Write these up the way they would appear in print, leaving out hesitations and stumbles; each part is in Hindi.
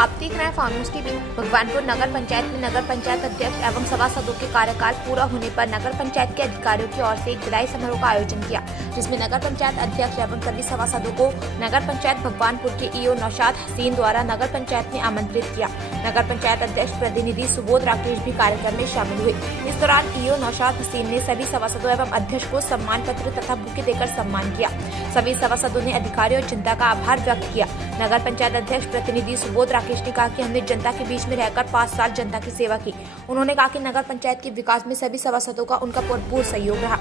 आप देख रहे हैं फानूस टीवी। भगवानपुर नगर पंचायत में नगर पंचायत अध्यक्ष एवं सभासदों के कार्यकाल पूरा होने पर नगर पंचायत के अधिकारियों की ओर से एक विदाई समारोह का आयोजन किया, जिसमें नगर पंचायत अध्यक्ष एवं सभी सभासदों को नगर पंचायत भगवानपुर के ईओ नौशाद हसीन द्वारा नगर पंचायत ने आमंत्रित किया। नगर पंचायत अध्यक्ष प्रतिनिधि सुबोध राकेश भी कार्यक्रम में शामिल हुए। इस दौरान ईओ नौशाद हसीन ने सभी सभासदों एवं अध्यक्ष को सम्मान पत्र तथा बुके देकर सम्मान किया। सभी सभासदों ने अधिकारियों और जनता का आभार व्यक्त किया। नगर पंचायत अध्यक्ष प्रतिनिधि सुबोध राकेश ने कहा कि हमने जनता के बीच में रहकर 5 साल जनता की सेवा की। उन्होंने कहा कि नगर पंचायत के विकास में सभी सभासदों का उनका भरपूर सहयोग रहा।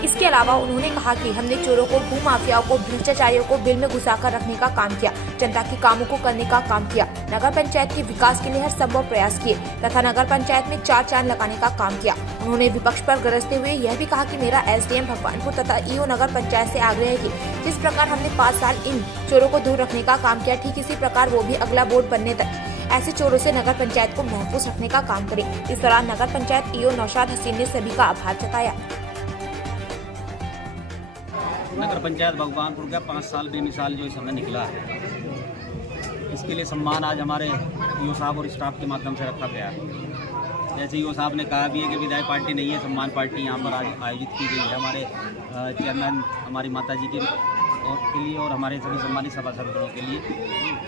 इसके अलावा उन्होंने कहा कि हमने चोरों को, भू माफियाओं को, भ्रष्टाचारियों को बिल में घुसाकर रखने का काम किया, जनता के कामों को करने का काम किया, नगर पंचायत के विकास के लिए हर संभव प्रयास किए तथा नगर पंचायत में 4 चांद लगाने का काम किया। उन्होंने विपक्ष पर गरजते हुए यह भी कहा कि मेरा एसडीएम भगवानपुर तथा ईओ नगर पंचायत से आग्रह है कि जिस प्रकार हमने 5 साल इन चोरों को दूर रखने का काम किया, ठीक इसी प्रकार वो भी अगला बोर्ड बनने तक ऐसे चोरों से नगर पंचायत को महफूज रखने का काम करें। इस दौरान नगर पंचायत ईओ नौशाद हसीन ने सभी का आभार जताया। नगर पंचायत भगवानपुर का 5 साल बेमिसाल जो इस समय निकला है, इसके लिए सम्मान आज हमारे ईओ साहब और स्टाफ के माध्यम से रखा गया है। जैसे ईओ साहब ने कहा भी है कि विदाई पार्टी नहीं है, सम्मान पार्टी यहाँ पर आज आयोजित की गई है हमारे चेयरमैन हमारी माता जी के लिए और हमारे सभी सम्मानित सभासदों के लिए।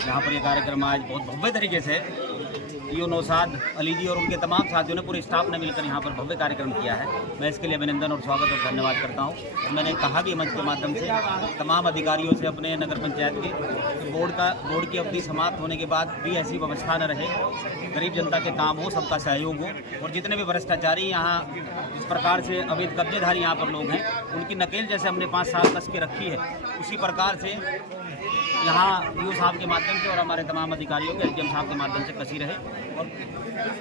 यहाँ पर ये कार्यक्रम आज बहुत भव्य तरीके से ईओ नौशाद अली जी और उनके तमाम साथियों ने, पूरे स्टाफ ने मिलकर यहाँ पर भव्य कार्यक्रम किया है। मैं इसके लिए अभिनंदन और स्वागत और धन्यवाद करता हूँ। और मैंने कहा भी मंच के माध्यम से तमाम अधिकारियों से अपने नगर पंचायत के बोर्ड की अवधि समाप्त होने के बाद भी ऐसी व्यवस्था न रहे, गरीब जनता के काम हो, सबका सहयोग हो और जितने भी भ्रष्टाचारी यहाँ इस प्रकार से अवैध कब्जेधारी यहाँ पर लोग हैं, उनकी नकेल जैसे हमने 5 साल कस के रखी है, उसी प्रकार से यहाँ ईओ साहब के माध्यम से और हमारे तमाम अधिकारियों के एसडीएम साहब के माध्यम से कसी रहे और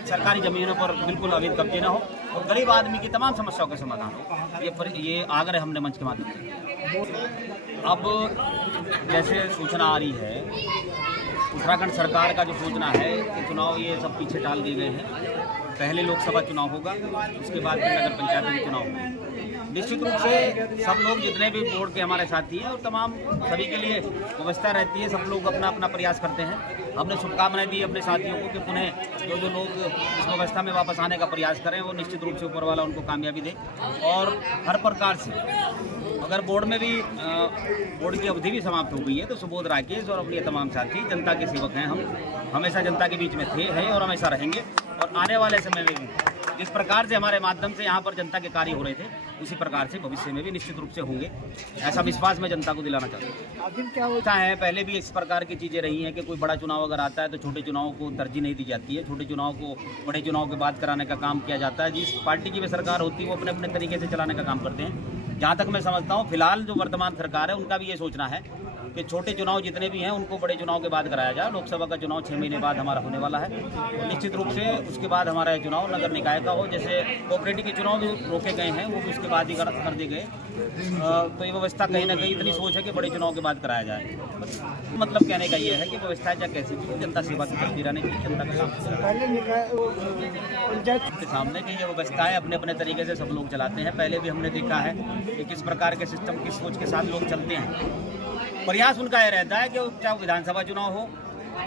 सरकारी ज़मीनों पर बिल्कुल अवैध कब्जे न हो और गरीब आदमी की तमाम समस्याओं का समाधान हो। ये आग्रह हमने मंच के माध्यम से। अब जैसे सूचना आ रही है, उत्तराखंड सरकार का जो सूचना है कि चुनाव ये सब पीछे टाल दिए गए हैं। पहले लोकसभा चुनाव होगा, उसके बाद फिर नगर पंचायत में चुनाव होगा। निश्चित रूप से सब लोग जितने भी बोर्ड के हमारे साथी हैं और तमाम सभी के लिए व्यवस्था रहती है, सब लोग अपना अपना प्रयास करते हैं। हमने शुभकामनाएं दी अपने साथियों को कि पुनः जो लोग इस व्यवस्था में वापस आने का प्रयास करें, वो निश्चित रूप से ऊपर वाला उनको कामयाबी दे। और हर प्रकार से अगर बोर्ड में भी बोर्ड की अवधि भी समाप्त हो गई है तो सुबोध राकेश और अपने तमाम साथी जनता के सेवक हैं। हम हमेशा जनता के बीच में थे, हैं और हमेशा रहेंगे और आने वाले समय में भी जिस प्रकार से हमारे माध्यम से यहाँ पर जनता के कार्य हो रहे थे, उसी प्रकार से भविष्य में भी निश्चित रूप से होंगे। ऐसा विश्वास मैं जनता को दिलाना चाहता हूँ। आखिर क्या होता है, पहले भी इस प्रकार की चीज़ें रही हैं कि कोई बड़ा चुनाव अगर आता है तो छोटे चुनाव को तरजीह नहीं दी जाती है, छोटे चुनाव को बड़े चुनाव के बाद कराने का काम किया जाता है। जिस पार्टी की भी सरकार होती है वो अपने अपने तरीके से चलाने का काम करते हैं। जहाँ तक मैं समझता हूँ, फिलहाल जो वर्तमान सरकार है उनका भी ये सोचना है कि छोटे चुनाव जितने भी हैं उनको बड़े चुनाव के बाद कराया जाए। लोकसभा का चुनाव 6 महीने बाद हमारा होने वाला है। निश्चित रूप से उसके बाद हमारा चुनाव नगर निकाय का हो। जैसे कोऑपरेटिव के चुनाव भी रोके गए हैं, वो भी उसके बाद ही कर दिए गए। तो ये व्यवस्था कहीं ना कहीं इतनी सोच है कि बड़े चुनाव के बाद कराया जाए। मतलब कहने का ये है कि व्यवस्था चाहे कैसी भी, जनता सेवा की करती रहने की, जनता का काम के सामने की ये व्यवस्थाएं अपने अपने तरीके से सब लोग चलाते हैं। पहले भी हमने देखा है कि किस प्रकार के सिस्टम, किस सोच के साथ लोग चलते हैं। प्रयास उनका यह रहता है कि चाहे विधानसभा चुनाव हो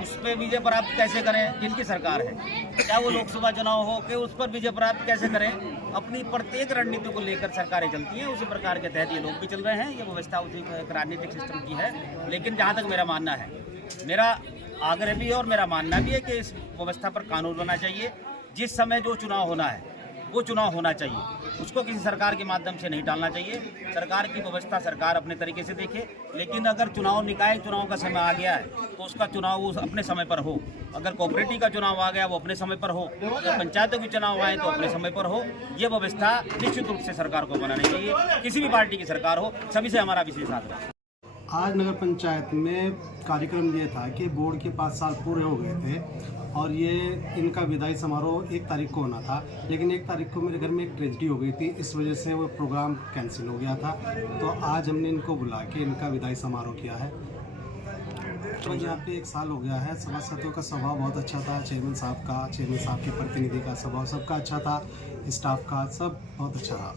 उस पर विजय प्राप्त कैसे करें जिनकी सरकार है, चाहे वो लोकसभा चुनाव हो कि उस पर विजय प्राप्त कैसे करें। अपनी प्रत्येक रणनीति को लेकर सरकारें चलती हैं, उसी प्रकार के तहत ये लोग भी चल रहे हैं। ये व्यवस्था उसी राजनीतिक सिस्टम की है। लेकिन जहाँ तक मेरा मानना है, मेरा आग्रह भी है और मेरा मानना भी है कि इस व्यवस्था पर कानून बनना चाहिए। जिस समय जो चुनाव होना है वो चुनाव होना चाहिए, उसको किसी सरकार के माध्यम से नहीं टालना चाहिए। सरकार की व्यवस्था सरकार अपने तरीके से देखे, लेकिन अगर चुनाव निकाय चुनाव का समय आ गया है तो उसका चुनाव अपने समय पर हो। अगर कोऑपरेटिव का चुनाव आ गया वो अपने समय पर हो, अगर पंचायतों के चुनाव आए तो अपने समय पर हो। ये व्यवस्था निश्चित रूप से सरकार को बनानी चाहिए, किसी भी पार्टी की सरकार हो। सभी से हमारा विशेष आग्रह। आज नगर पंचायत में कार्यक्रम ये था कि बोर्ड के 5 साल पूरे हो गए थे और ये इनका विदाई समारोह 1 तारीख को होना था, लेकिन 1 तारीख को मेरे घर में एक ट्रेजेडी हो गई थी, इस वजह से वो प्रोग्राम कैंसिल हो गया था। तो आज हमने इनको बुला के इनका विदाई समारोह किया है। तो यहाँ पे 1 साल हो गया है। सभासदों का स्वभाव बहुत अच्छा था, चेयरमैन साहब के प्रतिनिधि का स्वभाव सबका अच्छा था, स्टाफ का सब बहुत अच्छा था।